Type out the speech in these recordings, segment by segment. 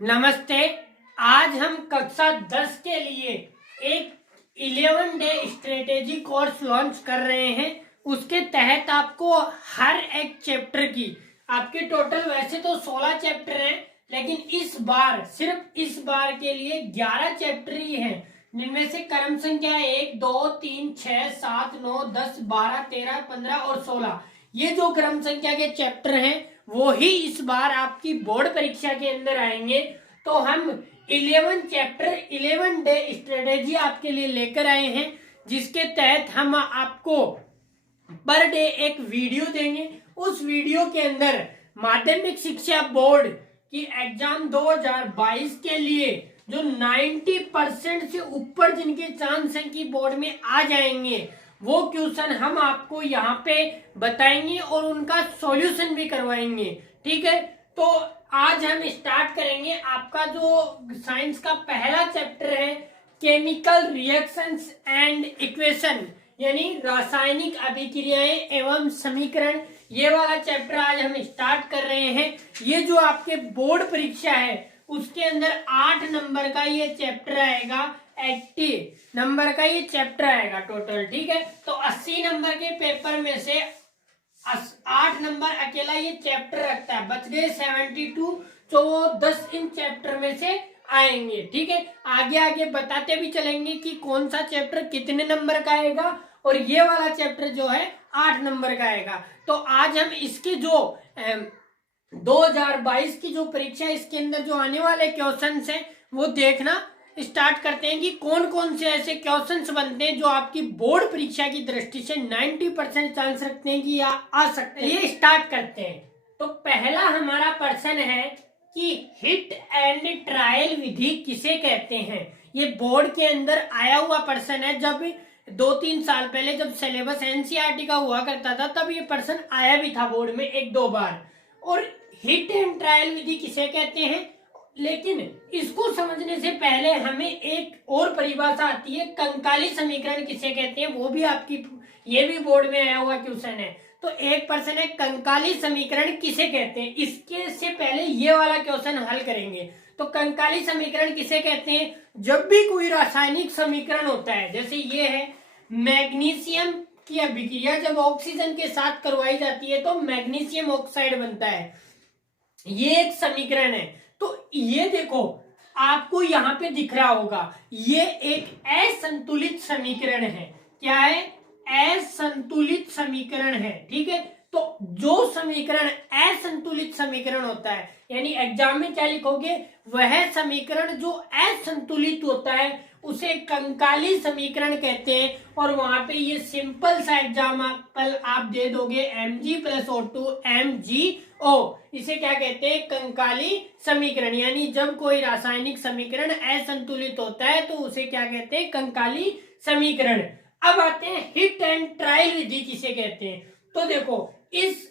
नमस्ते। आज हम कक्षा 10 के लिए एक 11 डे स्ट्रेटेजी कोर्स लॉन्च कर रहे हैं। उसके तहत आपको हर एक चैप्टर की आपके टोटल वैसे तो 16 चैप्टर हैं, लेकिन सिर्फ इस बार के लिए 11 चैप्टर ही हैं, जिनमें से क्रम संख्या 1, 2, 3, 6, 7, 9, 10, 12, 13, 15 और 16 ये जो क्रम संख्या के चैप्टर हैं वो ही इस बार आपकी बोर्ड परीक्षा के अंदर आएंगे। तो हम 11 चैप्टर 11 डे स्ट्रेटेजी आपके लिए लेकर आए हैं, जिसके तहत हम आपको पर डे एक वीडियो देंगे। उस वीडियो के अंदर माध्यमिक शिक्षा बोर्ड की एग्जाम 2022 के लिए जो 90% से ऊपर जिनके चांस हैं कि बोर्ड में आ जाएंगे, वो क्वेश्चन हम आपको यहाँ पे बताएंगे और उनका सॉल्यूशन भी करवाएंगे। ठीक है, तो आज हम स्टार्ट करेंगे। आपका जो साइंस का पहला चैप्टर है केमिकल रिएक्शंस एंड इक्वेशन, यानी रासायनिक अभिक्रियाएं एवं समीकरण, ये वाला चैप्टर आज हम स्टार्ट कर रहे हैं। ये जो आपके बोर्ड परीक्षा है उसके अंदर 8 नंबर का ये चैप्टर आएगा, 80 नंबर का ये चैप्टर आएगा टोटल। ठीक है, तो 80 नंबर के पेपर में से 8 नंबर अकेला ये चैप्टर रखता है, बच गए 72, तो वो 10 इन चैप्टर में से आएंगे। ठीक है, आगे आगे बताते भी चलेंगे कि कौन सा चैप्टर कितने नंबर का आएगा, और ये वाला चैप्टर जो है 8 नंबर का आएगा। तो आज हम इसके जो 2022 की जो परीक्षा है इसके अंदर जो आने वाले क्वेश्चंस हैं वो देखना स्टार्ट करते हैं कि कौन कौन से ऐसे क्वेश्चंस बनते हैं जो आपकी बोर्ड परीक्षा की दृष्टि से 90% चांस रखते हैं कि आ सकते हैं। ये स्टार्ट करते हैं। तो पहला हमारा प्रश्न है कि हिट एंड ट्रायल विधि किसे कहते हैं। ये बोर्ड के अंदर आया हुआ प्रश्न है। जब 2-3 साल पहले जब सिलेबस एनसीईआरटी का हुआ करता था तब ये प्रश्न आया भी था बोर्ड में 1-2 बार। और हिट एंड ट्रायल विधि किसे कहते हैं, लेकिन इसको समझने से पहले हमें एक और परिभाषा आती है, कंकाली समीकरण किसे कहते हैं, वो भी आपकी ये भी बोर्ड में आया हुआ क्वेश्चन है। तो एक प्रश्न है कंकाली समीकरण किसे कहते हैं, इसके से पहले ये वाला क्वेश्चन हल करेंगे। तो कंकाली समीकरण किसे कहते हैं, जब भी कोई रासायनिक समीकरण होता है, जैसे ये है मैग्नीशियम की अभिक्रिया जब ऑक्सीजन के साथ करवाई जाती है तो मैग्नीशियम ऑक्साइड बनता है, ये एक समीकरण है। तो ये देखो आपको यहाँ पे दिख रहा होगा, ये एक असंतुलित समीकरण है। क्या है, असंतुलित समीकरण है। ठीक है, तो जो समीकरण असंतुलित समीकरण होता है, यानी एग्जाम में क्या लिखोगे, वह समीकरण जो असंतुलित होता है उसे कंकाली समीकरण कहते हैं। और वहां पे ये सिंपल सा एग्जाम्पल आप दे दोगे, Mg+O2 MgO, इसे क्या कहते हैं, कंकाली समीकरण। यानी जब कोई रासायनिक समीकरण असंतुलित होता है तो उसे क्या कहते हैं, कंकाली समीकरण। अब आते हैं हिट एंड ट्रायल विधि किसे कहते हैं। तो देखो इस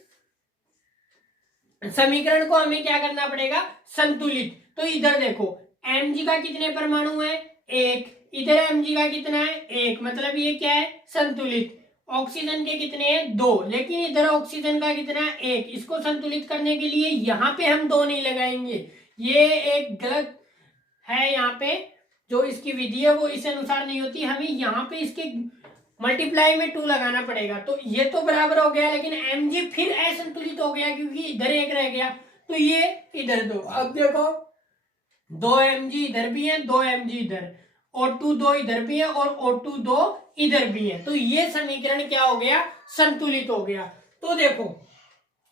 समीकरण को हमें क्या करना पड़ेगा, संतुलित। तो इधर देखो Mg का कितने परमाणु है, 1, इधर Mg का कितना है, 1, मतलब ये क्या है, संतुलित। ऑक्सीजन के कितने हैं, 2, लेकिन इधर ऑक्सीजन का कितना है, 1। इसको संतुलित करने के लिए यहाँ पे हम 2 नहीं लगाएंगे, ये एक गलत है। यहाँ पे जो इसकी विधि है वो इस अनुसार नहीं होती, हमें यहाँ पे इसके मल्टीप्लाई में 2 लगाना पड़ेगा। तो ये तो बराबर हो गया, लेकिन Mg फिर असंतुलित हो गया क्योंकि इधर 1 रह गया, तो ये इधर 2। अब देखो 2 Mg इधर भी है, 2 Mg इधर, O2 2 इधर भी है और O2 2 इधर भी है। तो ये समीकरण क्या हो गया, संतुलित हो गया। तो देखो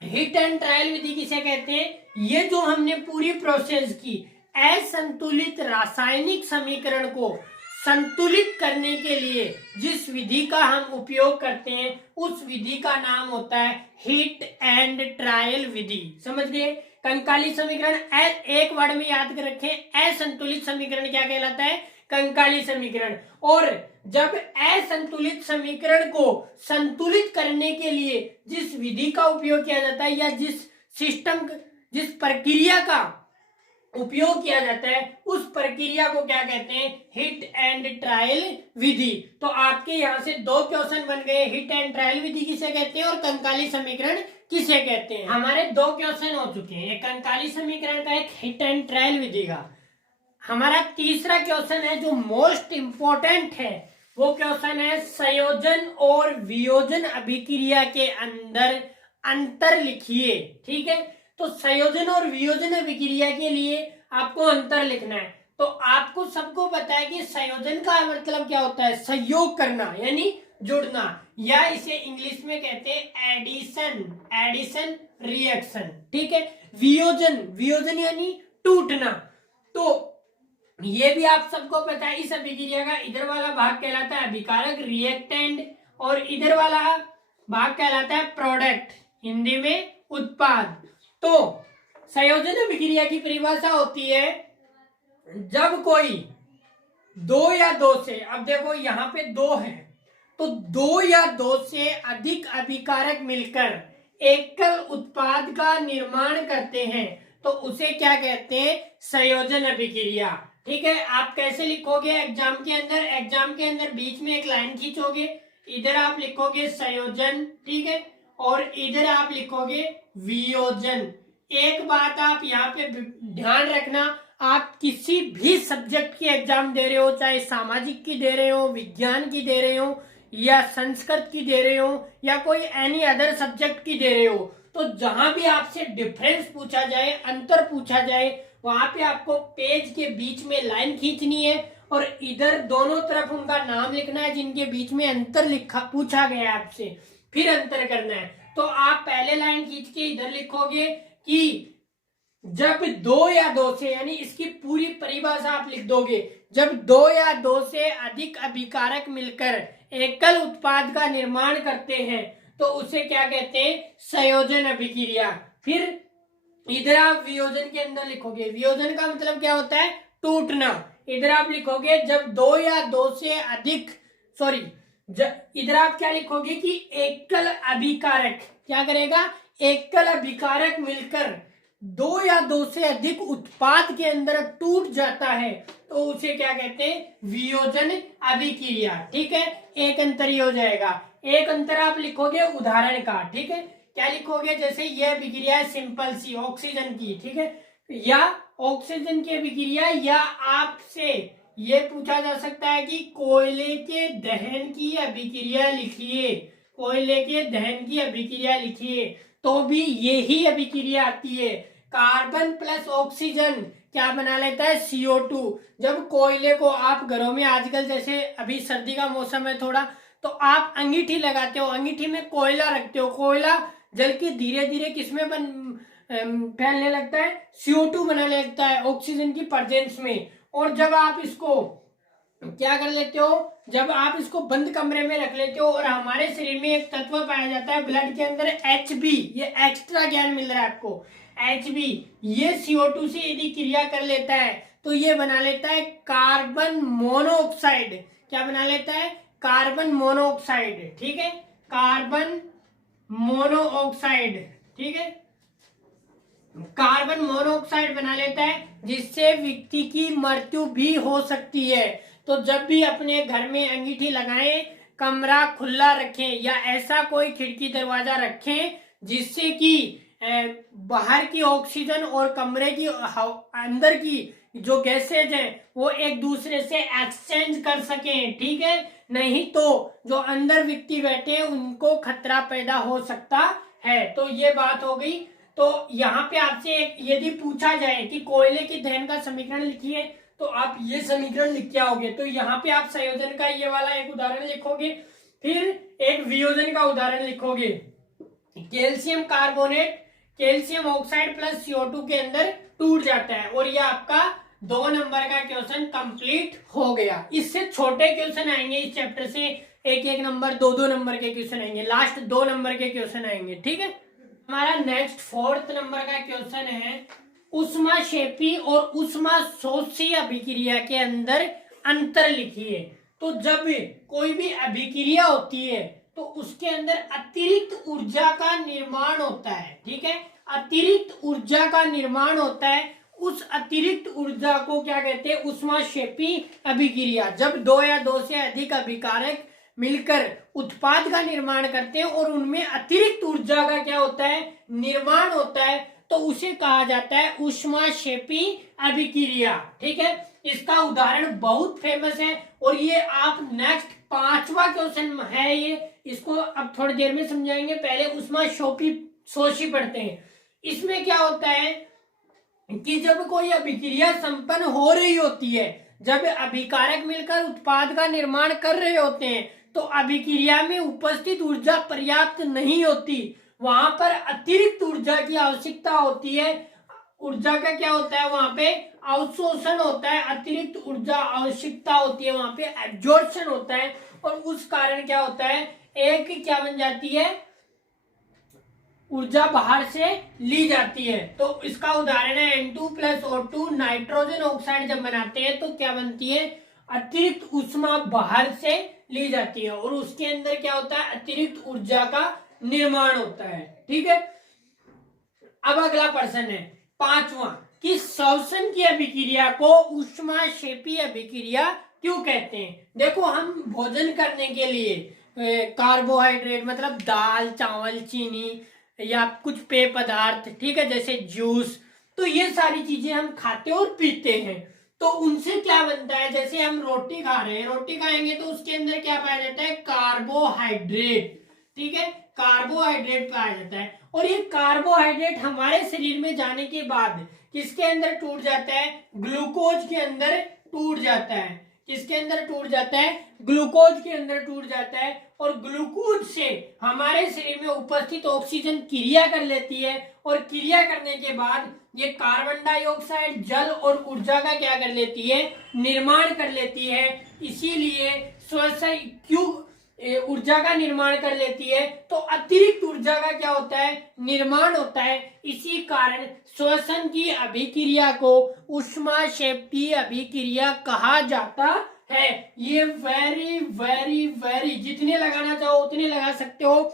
हिट एंड ट्रायल विधि किसे कहते हैं, ये जो हमने पूरी प्रोसेस की असंतुलित रासायनिक समीकरण को संतुलित करने के लिए जिस विधि का हम उपयोग करते हैं उस विधि का नाम होता है हिट एंड ट्रायल विधि। समझ गए, कंकाली समीकरण एक वर्ड में याद कर रखें, असंतुलित समीकरण क्या कहलाता है, कंकाली समीकरण। और जब असंतुलित समीकरण को संतुलित करने के लिए जिस विधि का उपयोग किया जाता है या जिस प्रक्रिया का उपयोग किया जाता है उस प्रक्रिया को क्या कहते हैं, हिट एंड ट्रायल विधि। तो आपके यहां से 2 क्वेश्चन बन गए, हिट एंड ट्रायल विधि किसे कहते हैं और कंकाली समीकरण किसे कहते हैं। हमारे 2 क्वेश्चन हो चुके हैं, एक अंकाली समीकरण का, एक हिट एंड ट्रायल विधि का। हमारा तीसरा क्वेश्चन है जो मोस्ट इंपॉर्टेंट है, वो क्वेश्चन है संयोजन और वियोजन अभिक्रिया के अंदर अंतर लिखिए। ठीक है, तो संयोजन और वियोजन अभिक्रिया के लिए आपको अंतर लिखना है। तो आपको सबको पता है कि संयोजन का मतलब क्या होता है, संयोग करना यानी जुड़ना, या इसे इंग्लिश में कहते हैं एडिशन रिएक्शन। ठीक है, वियोजन यानी टूटना। तो ये भी आप सबको पता है, इस अभिक्रिया का इधर वाला भाग कहलाता है अभिकारक रिएक्टेंट और इधर वाला भाग कहलाता है प्रोडक्ट, हिंदी में उत्पाद। तो संयोजन अभिक्रिया की परिभाषा होती है जब कोई 2 या 2 से, अब देखो यहाँ पे 2 है, तो 2 या 2 से अधिक अभिकारक मिलकर एकल उत्पाद का निर्माण करते हैं तो उसे क्या कहते हैं, संयोजन अभिक्रिया। ठीक है, आप कैसे लिखोगे एग्जाम के अंदर बीच में एक लाइन खींचोगे, इधर आप लिखोगे संयोजन, ठीक है, और इधर आप लिखोगे वियोजन। एक बात आप यहाँ पे ध्यान रखना, आप किसी भी सब्जेक्ट की एग्जाम दे रहे हो, चाहे सामाजिक की दे रहे हो, विज्ञान की दे रहे हो, या संस्कृत की दे रहे हो, या कोई एनी अदर सब्जेक्ट की दे रहे हो, तो जहां भी आपसे डिफरेंस पूछा जाए, अंतर पूछा जाए, वहां पे आपको पेज के बीच में लाइन खींचनी है और इधर दोनों तरफ उनका नाम लिखना है जिनके बीच में अंतर पूछा गया है आपसे, फिर अंतर करना है। तो आप पहले लाइन खींच के इधर लिखोगे कि जब 2 या 2 से, यानी इसकी पूरी परिभाषा आप लिख दोगे, जब 2 या 2 से अधिक अभिकारक मिलकर एकल उत्पाद का निर्माण करते हैं तो उसे क्या कहते हैं, संयोजन अभिक्रिया। फिर इधर आप वियोजन के अंदर लिखोगे, वियोजन का मतलब क्या होता है, टूटना। इधर आप लिखोगे जब 2 या 2 से अधिक, इधर आप क्या लिखोगे कि एकल अभिकारक, क्या करेगा, एकल अभिकारक मिलकर 2 या 2 से अधिक उत्पाद के अंदर टूट जाता है तो उसे क्या कहते हैं, वियोजन अभिक्रिया। ठीक है, एक अंतर ही हो जाएगा। एक अंतर आप लिखोगे उदाहरण का, ठीक है, क्या लिखोगे, जैसे यह अभिक्रिया है सिंपल सी ऑक्सीजन की, ठीक है, या ऑक्सीजन की अभिक्रिया, या आपसे ये पूछा जा सकता है कि कोयले के दहन की अभिक्रिया लिखिए, कोयले के दहन की अभिक्रिया लिखिए, तो भी यही अभिक्रिया आती है। कार्बन प्लस ऑक्सीजन क्या बना लेता है, CO2। जब कोयले को आप घरों में आजकल, जैसे अभी सर्दी का मौसम है थोड़ा, तो आप अंगीठी लगाते हो, अंगीठी में कोयला रखते हो, कोयला जल के धीरे धीरे किसमें फैलने लगता है, CO2 बनाने लगता है ऑक्सीजन की प्रेजेंस में। और जब आप इसको क्या कर लेते हो, जब आप इसको बंद कमरे में रख लेते हो, और हमारे शरीर में एक तत्व पाया जाता है ब्लड के अंदर Hb, ये एक्स्ट्रा ज्ञान मिल रहा है आपको, Hb, ये CO2 से यदि क्रिया कर लेता है तो ये बना लेता है कार्बन मोनोऑक्साइड। क्या बना लेता है, कार्बन मोनोऑक्साइड। ठीक है, कार्बन मोनोऑक्साइड, ठीक है, कार्बन मोनोऑक्साइड बना लेता है, जिससे व्यक्ति की मृत्यु भी हो सकती है। तो जब भी अपने घर में अंगीठी लगाएं, कमरा खुला रखें या ऐसा कोई खिड़की दरवाजा रखें जिससे कि बाहर की ऑक्सीजन और कमरे की अंदर की जो गैसेज है वो एक दूसरे से एक्सचेंज कर सकें। ठीक है, नहीं तो जो अंदर व्यक्ति बैठे हैं उनको खतरा पैदा हो सकता है। तो ये बात हो गई। तो यहाँ पे आपसे यदि पूछा जाए कि कोयले की दहन का समीकरण लिखिए तो आप ये समीकरण लिख के आओगे। तो यहाँ पे आप संयोजन का ये वाला एक उदाहरण लिखोगे, फिर एक वियोजन का उदाहरण लिखोगे। Calcium carbonate calcium oxide plus CO2 के अंदर टूट जाता है, और ये आपका 2 नंबर का क्वेश्चन कंप्लीट हो गया। इससे छोटे क्वेश्चन आएंगे इस चैप्टर से, 1-1 नंबर 2-2 नंबर के क्वेश्चन आएंगे, लास्ट 2 नंबर के क्वेश्चन आएंगे। ठीक है, हमारा नेक्स्ट 4th नंबर का क्वेश्चन है उष्माक्षेपी और उष्माशोषी अभिक्रिया के अंदर अंतर लिखिए। तो जब कोई भी अभिक्रिया होती है तो उसके अंदर अतिरिक्त ऊर्जा का निर्माण होता है। ठीक है, अतिरिक्त ऊर्जा का निर्माण होता है, उस अतिरिक्त ऊर्जा को क्या कहते हैं, उष्माक्षेपी अभिक्रिया। जब 2 या 2 से अधिक अभिकारक मिलकर उत्पाद का निर्माण करते हैं और उनमें अतिरिक्त ऊर्जा का क्या होता है, निर्माण होता है, तो उसे कहा जाता है ऊष्माक्षेपी अभिक्रिया। ठीक है, इसका उदाहरण बहुत फेमस है और ये आप नेक्स्ट 5वां क्वेश्चन है ये, इसको अब थोड़ी देर में समझाएंगे। पहले ऊष्माक्षेपी पढ़ते हैं। इसमें क्या होता है कि जब कोई अभिक्रिया संपन्न हो रही होती है, जब अभिकारक मिलकर उत्पाद का निर्माण कर रहे होते हैं, तो अभिक्रिया में उपस्थित ऊर्जा पर्याप्त नहीं होती, वहां पर अतिरिक्त ऊर्जा की आवश्यकता होती है। ऊर्जा का क्या होता है, वहां पे अवशोषण होता है, अतिरिक्त ऊर्जा आवश्यकता होती है, वहां पे एब्जॉर्प्शन होता है, और उस कारण क्या होता है, एक क्या बन जाती है, ऊर्जा बाहर से ली जाती है। तो इसका उदाहरण है N2+O2, नाइट्रोजन ऑक्साइड जब बनाते हैं तो क्या बनती है, अतिरिक्त ऊष्मा बाहर से ली जाती है और उसके अंदर क्या होता है, अतिरिक्त ऊर्जा का निर्माण होता है। ठीक है, अब अगला प्रश्न है 5वां कि श्वसन की अभिक्रिया को ऊष्माक्षेपी अभिक्रिया क्यों कहते हैं। देखो, हम भोजन करने के लिए कार्बोहाइड्रेट मतलब दाल, चावल, चीनी या कुछ पेय पदार्थ, ठीक है, जैसे जूस, तो ये सारी चीजें हम खाते और पीते हैं, तो उनसे क्या बनता है, जैसे हम रोटी खा रहे हैं, रोटी खाएंगे तो उसके अंदर क्या पाया जाता है, कार्बोहाइड्रेट। ठीक है, कार्बोहाइड्रेट पाया जाता है, और ये कार्बोहाइड्रेट हमारे शरीर में जाने के बाद किसके अंदर टूट जाता है, ग्लूकोज के अंदर टूट जाता है। किसके अंदर टूट जाता है, ग्लूकोज के अंदर टूट जाता है, और ग्लूकोज से हमारे शरीर में उपस्थित ऑक्सीजन क्रिया कर लेती है, और क्रिया करने के बाद ये कार्बन डाइऑक्साइड, जल और ऊर्जा का क्या कर लेती है, निर्माण कर लेती है। इसीलिए श्वसन क्यों ऊर्जा का निर्माण कर लेती है, तो अतिरिक्त ऊर्जा का क्या होता है, निर्माण होता है। इसी कारण श्वसन की अभिक्रिया को ऊष्माक्षेपी अभिक्रिया कहा जाता है। ये वेरी वेरी वेरी, जितने लगाना चाहो उतने लगा सकते हो,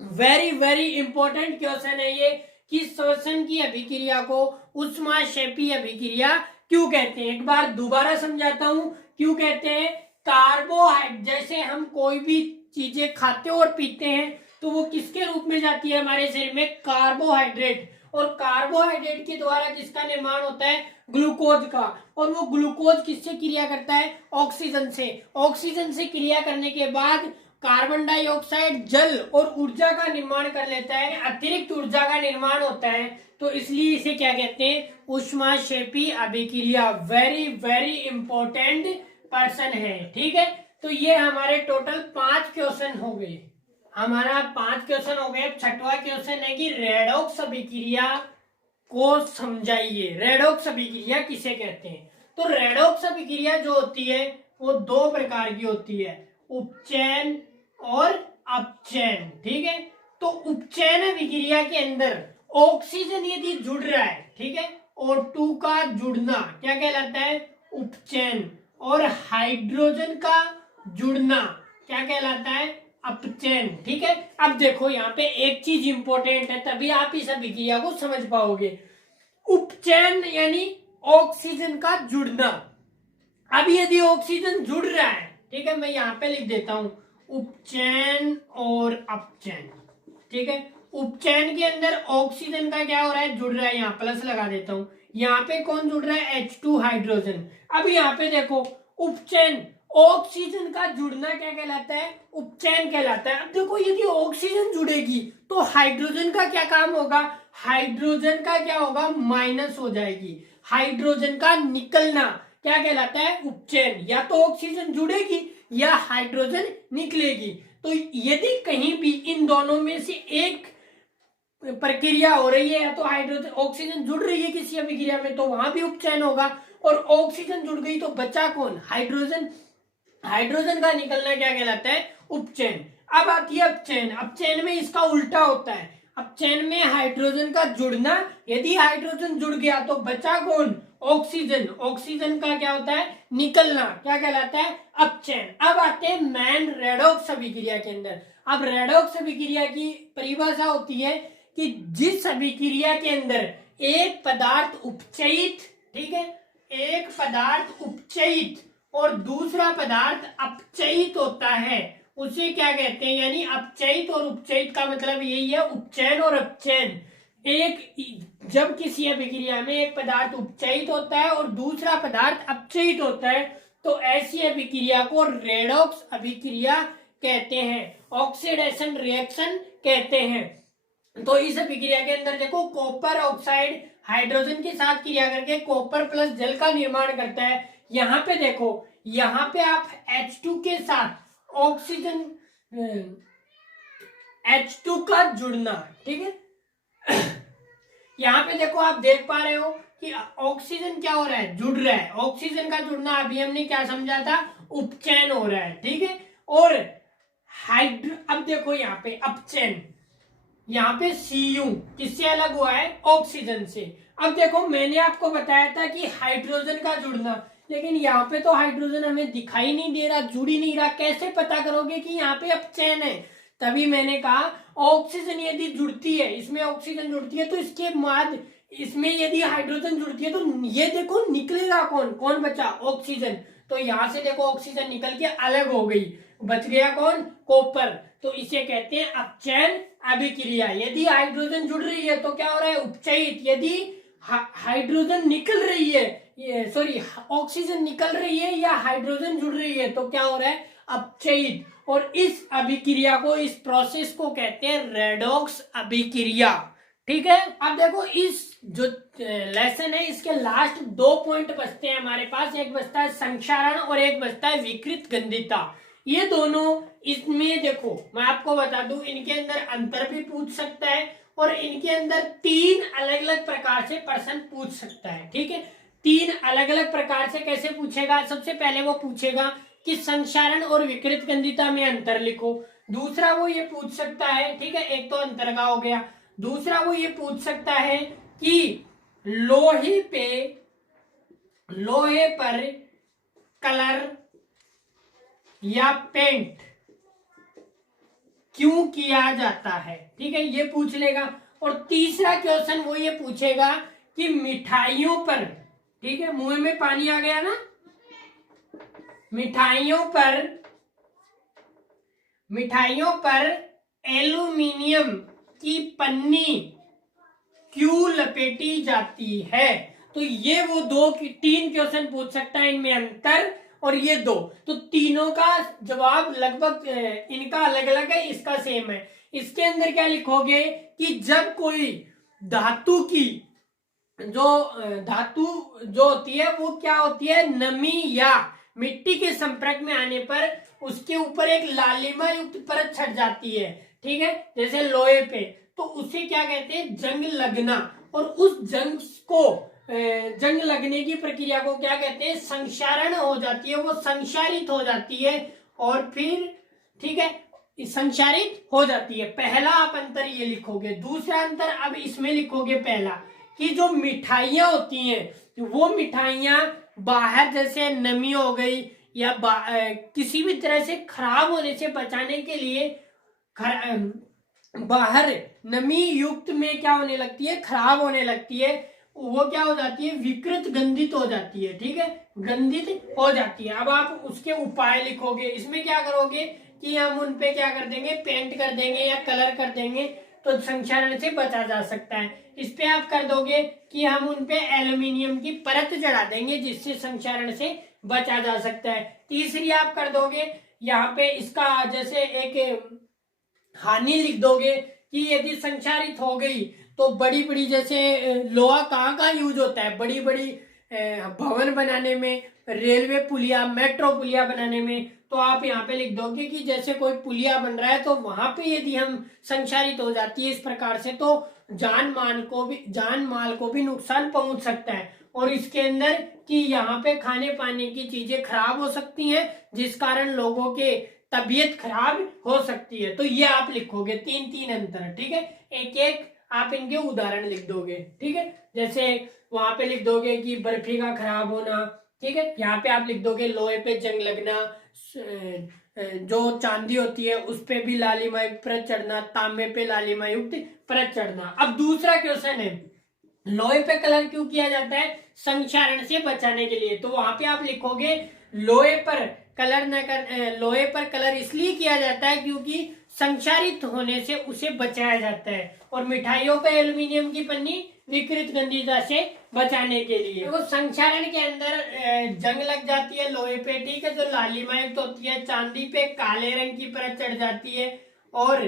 वेरी वेरी इंपॉर्टेंट क्वेश्चन है ये कि श्वसन की अभिक्रिया को ऊष्माक्षेपी अभिक्रिया क्यों कहते हैं। एक बार दोबारा समझाता हूं क्यों कहते हैं। कार्बोहाइड्रेट, जैसे हम कोई भी चीजें खाते और पीते हैं तो वो किसके रूप में जाती है हमारे शरीर में, कार्बोहाइड्रेट, और कार्बोहाइड्रेट के द्वारा किसका निर्माण होता है, ग्लूकोज का, और वो ग्लूकोज किससे क्रिया करता है, ऑक्सीजन से। ऑक्सीजन से क्रिया करने के बाद कार्बन डाइऑक्साइड, जल और ऊर्जा का निर्माण कर लेता है, अतिरिक्त ऊर्जा का निर्माण होता है, तो इसलिए इसे क्या कहते हैं, ऊष्माक्षेपी अभिक्रिया। वेरी वेरी इंपॉर्टेंट पर्सन है। ठीक है, तो ये हमारे टोटल 5 क्वेश्चन हो गए, हमारा 5 क्वेश्चन हो गए। 6वां क्वेश्चन है कि रेडॉक्स अभिक्रिया को समझाइए। रेडॉक्स अभिक्रिया किसे कहते हैं। तो रेडॉक्स अभिक्रिया जो होती है वो 2 प्रकार की होती है, उपचयन और अपचयन। ठीक है, तो उपचयन अभिक्रिया के अंदर ऑक्सीजन यदि जुड़ रहा है, ठीक है, O2 का जुड़ना क्या कहलाता है, उपचयन, और हाइड्रोजन का जुड़ना क्या कहलाता है, अपचयन। ठीक है, अब देखो यहाँ पे एक चीज इंपॉर्टेंट है, तभी आप इस अभिक्रिया को समझ पाओगे। उपचयन यानी ऑक्सीजन का जुड़ना। अब यदि ऑक्सीजन जुड़ रहा है, ठीक है, मैं यहाँ पे लिख देता हूं उपचयन और अपचयन। ठीक है, उपचयन के अंदर ऑक्सीजन का क्या हो रहा है, जुड़ रहा है, यहाँ प्लस लगा देता हूं। यहाँ पे कौन जुड़ रहा है, H2 हाइड्रोजन। अब यहाँ पे देखो उपचयन, ऑक्सीजन का जुड़ना क्या कहलाता है, उपचयन कहलाता है। अब देखो यदि ऑक्सीजन जुड़ेगी तो हाइड्रोजन का क्या काम होगा, हाइड्रोजन का क्या होगा, माइनस हो जाएगी। हाइड्रोजन का निकलना क्या कहलाता है, उपचयन। या तो ऑक्सीजन जुड़ेगी या हाइड्रोजन निकलेगी। तो यदि कहीं भी इन दोनों में से एक प्रक्रिया हो रही है, या तो हाइड्रोजन ऑक्सीजन जुड़ रही है किसी अभिक्रिया में, तो वहां भी उपचयन होगा, और ऑक्सीजन जुड़ गई तो बचा कौन, हाइड्रोजन। हाइड्रोजन का निकलना क्या कहलाता है, उपचयन। अब आती है अपचयन। अपचयन में इसका उल्टा होता है। अपचयन में हाइड्रोजन का जुड़ना, यदि हाइड्रोजन जुड़ गया तो बचा कौन, ऑक्सीजन। ऑक्सीजन का क्या होता है, निकलना, क्या कहलाता है, अपचयन। अब आते हैं मेन रेडॉक्स अभिक्रिया के अंदर। अब रेडॉक्स अभिक्रिया की परिभाषा होती है कि जिस अभिक्रिया के अंदर एक पदार्थ उपचयित, ठीक है, एक पदार्थ उपचयित और दूसरा पदार्थ अपचयित होता है, उसे क्या कहते हैं, यानी अपचयित और उपचयित का मतलब यही है, उपचयन और अपचयन। एक जब किसी अभिक्रिया में एक पदार्थ उपचयित होता है और दूसरा पदार्थ अपचयित होता है तो ऐसी अभिक्रिया को रेडॉक्स अभिक्रिया कहते हैं, ऑक्सीडेशन रिएक्शन कहते हैं। तो इस अभिक्रिया के अंदर देखो कॉपर ऑक्साइड हाइड्रोजन के साथ क्रिया करके कॉपर प्लस जल का निर्माण करता है। यहाँ पे देखो, यहाँ पे आप H2 के साथ ऑक्सीजन H2 का जुड़ना, ठीक है। यहाँ पे देखो आप देख पा रहे हो कि ऑक्सीजन क्या हो रहा है, जुड़ रहा है। ऑक्सीजन का जुड़ना अभी हमने क्या समझा था, उपचयन हो रहा है, ठीक है। और अब देखो यहाँ पे अपचयन, यहाँ पे Cu किससे अलग हुआ है, ऑक्सीजन से। अब देखो मैंने आपको बताया था कि हाइड्रोजन का जुड़ना, लेकिन यहाँ पे तो हाइड्रोजन हमें दिखाई नहीं दे रहा, जुड़ ही नहीं रहा, कैसे पता करोगे कि यहाँ पे अपचयन है। तभी मैंने कहा ऑक्सीजन यदि जुड़ती है, इसमें ऑक्सीजन जुड़ती है तो इसके बाद इसमें यदि हाइड्रोजन जुड़ती है तो ये देखो निकलेगा कौन, कौन बचा, ऑक्सीजन। तो यहाँ से देखो ऑक्सीजन निकल के अलग हो गई, बच गया कौन, कॉपर। तो इसे कहते हैं अपचयन अभिक्रिया। यदि हाइड्रोजन जुड़ रही है तो क्या हो रहा है, उपचयित। यदि हाइड्रोजन निकल रही है, सॉरी ऑक्सीजन निकल रही है या हाइड्रोजन जुड़ रही है तो क्या हो रहा है, अपचयित। और इस अभिक्रिया को, इस प्रोसेस को कहते हैं रेडॉक्स अभिक्रिया, ठीक है। अब देखो इस जो लेसन है इसके लास्ट 2 पॉइंट बचते हैं हमारे पास, एक बचता है संक्षारण और एक बचता है विकृत गंधिता। ये दोनों, इसमें देखो मैं आपको बता दूं, इनके अंदर अंतर भी पूछ सकता है और इनके अंदर 3 अलग अलग प्रकार से प्रश्न पूछ सकता है, ठीक है। 3 अलग अलग प्रकार से कैसे पूछेगा, सबसे पहले वो पूछेगा कि संक्षारण और विकृत गंधिता में अंतर लिखो। दूसरा वो ये पूछ सकता है, ठीक है, एक तो अंतर का हो गया। दूसरा वो ये पूछ सकता है कि लोहे पर कलर या पेंट क्यों किया जाता है, ठीक है, ये पूछ लेगा। और तीसरा क्वेश्चन वो ये पूछेगा कि मिठाइयों पर, ठीक है, मुंह में पानी आ गया ना, मिठाइयों पर एल्यूमिनियम की पन्नी क्यों लपेटी जाती है। तो ये वो 3 क्वेश्चन पूछ सकता है, इनमें अंतर और ये 2। तो तीनों का जवाब लगभग इनका अलग अलग है, इसका सेम है। इसके अंदर क्या लिखोगे कि जब कोई धातु की धातु जो होती है वो क्या होती है, नमी या मिट्टी के संपर्क में आने पर उसके ऊपर एक लालिमा युक्त परत छट जाती है, ठीक है, जैसे लोहे पे, तो उसे क्या कहते हैं, जंग लगना। और उस जंग लगने की प्रक्रिया को क्या कहते हैं, संक्षारण हो जाती है, वो संक्षारित हो जाती है और फिर, ठीक है, संक्षारित हो जाती है। पहला आप अंतर ये लिखोगे। दूसरा अंतर अब इसमें लिखोगे पहला, कि जो मिठाइयां होती हैं वो मिठाइयां बाहर जैसे नमी हो गई या किसी भी तरह से खराब होने से बचाने के लिए बाहर नमी युक्त में क्या होने लगती है, खराब होने लगती है, वो क्या हो जाती है, विकृत गंधित हो जाती है, ठीक है, गंधित हो जाती है। अब आप उसके उपाय लिखोगे। इसमें क्या करोगे कि हम उन पे क्या कर देंगे, पेंट कर देंगे या कलर कर देंगे तो संक्षारण से बचा जा सकता है। इस पे आप कर दोगे कि हम उन पे एल्यूमिनियम की परत चढ़ा देंगे जिससे संक्षारण से बचा जा सकता है। तीसरी आप कर दोगे यहाँ पे इसका जैसे एक हानि लिख दोगे कि यदि संक्षारित हो गई तो बड़ी बड़ी, जैसे लोहा कहाँ यूज होता है, बड़ी बड़ी भवन बनाने में, रेलवे पुलिया, मेट्रो पुलिया बनाने में, तो आप यहाँ पे लिख दोगे कि जैसे कोई पुलिया बन रहा है तो वहां पे यदि हम संक्षारित हो जाती है इस प्रकार से तो जान माल को भी नुकसान पहुंच सकता है। और इसके अंदर कि यहाँ पे खाने पाने की चीजें खराब हो सकती हैं जिस कारण लोगों के तबीयत खराब हो सकती है। तो ये आप लिखोगे 3 अंतर, ठीक है, एक एक आप इनके उदाहरण लिख दोगे, ठीक है। जैसे वहां पे लिख दोगे कि बर्फी का खराब होना, ठीक है, यहाँ पे आप लिख दोगे लोहे पे जंग लगना, जो चांदी होती है उस पे भी लालिमा युक्त परत चढ़ना, तांबे पे लालिमा युक्त परत चढ़ना। अब दूसरा क्वेश्चन है, लोहे पे कलर क्यों किया जाता है, संक्षारण से बचाने के लिए। तो वहां पे आप लिखोगे लोहे पर कलर न कर लोहे पर कलर इसलिए किया जाता है क्योंकि संक्षारित होने से उसे बचाया जाता है। और मिठाइयों पे एल्युमिनियम की पन्नी विकृत गंधीता से बचाने के लिए। तो संक्षारण के अंदर जंग लग जाती है लोहे पे, ठीक है, जो लालिमा युक्त होती है। चांदी पे काले रंग की परत चढ़ जाती है और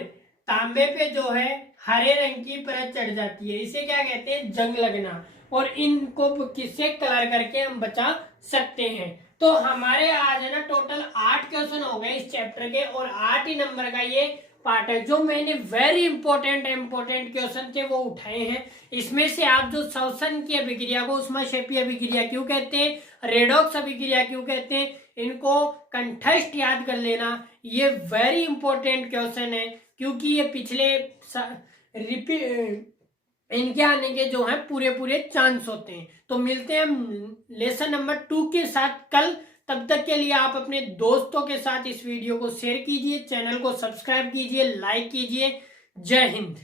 तांबे पे जो है हरे रंग की परत चढ़ जाती है। इसे क्या कहते हैं? जंग लगना। और इनको किससे कलर करके हम बचा सकते हैं। तो हमारे आज है ना टोटल 8 क्वेश्चन हो गए इस चैप्टर के और 8 ही नंबर का ये पार्ट है जो मैंने वेरी इंपॉर्टेंट क्वेश्चन थे वो उठाए हैं। इसमें से आप जो श्वसन की अभिक्रिया को ऊष्माक्षेपीय अभिक्रिया क्यों कहते हैं, रेडॉक्स अभिक्रिया क्यों कहते हैं, इनको कंठस्थ याद कर लेना। ये वेरी इंपॉर्टेंट क्वेश्चन है क्योंकि ये पिछले इनके आने के जो है पूरे चांस होते हैं। तो मिलते हैं हम लेसन नंबर 2 के साथ कल। तब तक के लिए आप अपने दोस्तों के साथ इस वीडियो को शेयर कीजिए, चैनल को सब्सक्राइब कीजिए, लाइक कीजिए। जय हिंद।